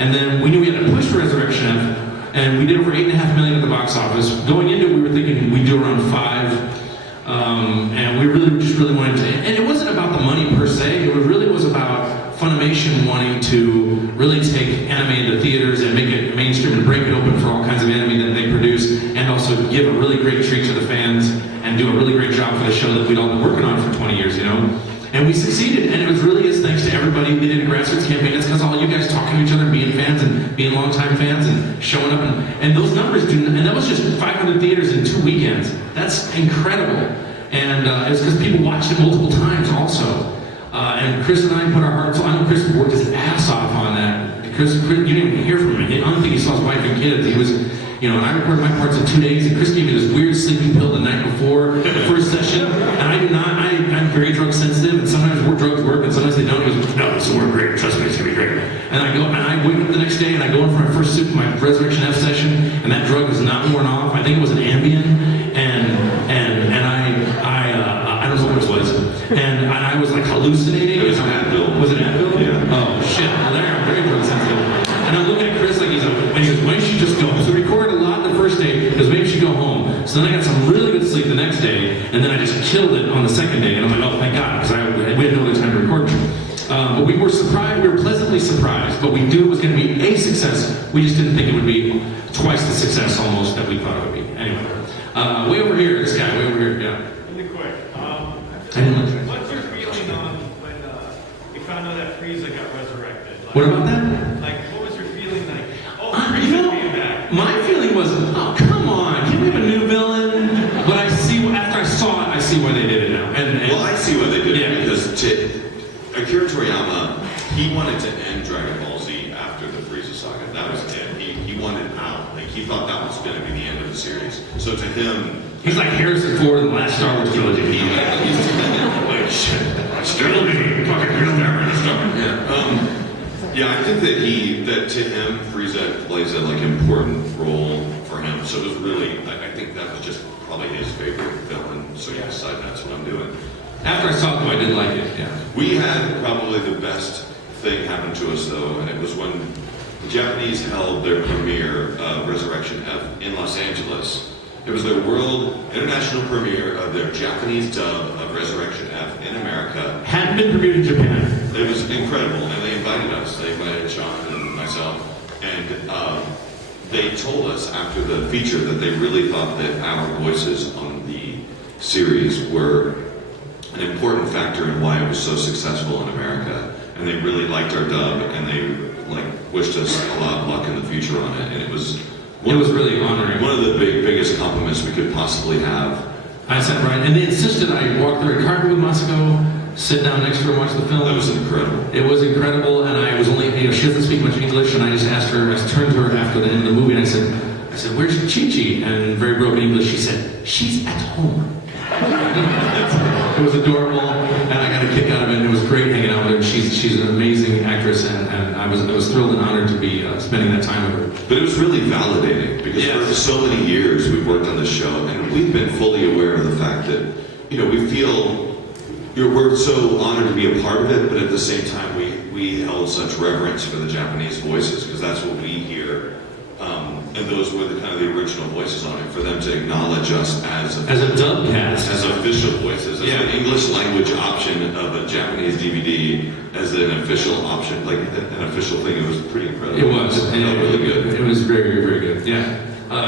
And then we knew we had to push for Resurrection F, and we did over $8.5 million at the box office. Going into it, we were thinking we'd do around 5. And we really wanted to, and it wasn't about the money per se, it really was about Funimation wanting to really take anime into theaters and make it mainstream and break it open for all kinds of anime that they produce, and also give a really great treat to the fans and do a really great job for the show that we'd all been working on for 20 years, you know? And we succeeded, and it was really is thanks to everybody. They did a grassroots campaign. It's because all you guys talking to each other, being fans and being longtime fans and showing up, and those numbers and that was just 500 theaters in 2 weekends. That's incredible. And it was because people watched it multiple times also. And Chris and I put our hearts, I know Chris worked his ass off on that. Chris, you didn't even hear from him. I don't think he saw his wife and kids. He was, you know, and I recorded my parts in 2 days, and Chris gave me this weird sleeping pill the night before the first session. And I do not, I'm very drug sensitive, and sometimes drugs work, and sometimes they don't. He goes, no, this will work great, trust me, it's gonna be great. And I go, and I wake up the next day, and I go in for my first suit, my Resurrection F session, and that drug is not worn off. I think it was an Ambien, and I don't know what it was. And I was like hallucinating. It was an Advil. Was it Advil? Yeah. Oh shit, well there, I'm very drug sensitive. And I'm looking at Chris like and he goes, why don't you just go? So we recorded a lot the first day, because maybe she go home. So then I got some really good sleep the next day, and then I just killed it on the second day. And I'm like, oh, thank God, because we had no other time to record. But we were surprised, we were pleasantly surprised, but we knew it was going to be a success. We just didn't think it would be twice the success almost that we thought it would be. Anyway, way over here, this guy, way over here, yeah. Really quick, what's your feeling on when you found out that Frieza got resurrected? Like, What about that? Like, what was your feeling like? Oh, Frieza came back. My feeling was, oh, come on, can we have a new villain? But I see, after I saw it, I see why they did it now. And Well, I see why they did Yeah. it, because Akira Toriyama, he wanted to end Dragon Ball Z after the Frieza saga. That was it. He wanted out. Like, he thought that was going to be the end of the series. So to him, he's like Harrison Ford in the last Star Wars trilogy. he's like, shit, still me, fucking real never this stuff. Yeah, I think that to him, Frieza plays a like important role for him. So it was really, I think that was just probably his favorite villain. So he decided that's what I'm doing. After I saw it, though, I didn't like it, yeah. We had probably the best thing happen to us though, and it was when the Japanese held their premiere of Resurrection F in Los Angeles. It was their world international premiere of their Japanese dub of Resurrection F in America. Hadn't been premiered in Japan. It was incredible, and they invited us. They invited Sean and myself, and they told us after the feature that they really thought that our voices on the series were an important factor in why it was so successful in America, and they really liked our dub, and they wished us a lot of luck in the future on it, and it was really honoring. One of the biggest compliments we could possibly have. I sat right, and they insisted I walk the red carpet with Masako, sit down next to her and watch the film. That was incredible. It was incredible, and I was only, she doesn't speak much English, and I just asked her, I turned to her after the end of the movie, and I said, where's Chi-Chi? And in very broken English, she said, she's at home. It was adorable, and I got a kick out of it, and it was great hanging out with her. She's an amazing actress, and I was thrilled and honored to be spending that time with her. But it was really validating, because for so many years we've worked on this show, and we've been fully aware of the fact that, we feel we're so honored to be a part of it, but at the same time we held such reverence for the Japanese voices, because that's what we hear. And those were the kind of the original voices on it, for them to acknowledge us as a dub cast, as official voices, as an English language option of a Japanese DVD, as an official option, like an official thing. It was pretty incredible. It was. It felt really good. It was very, very good. Yeah.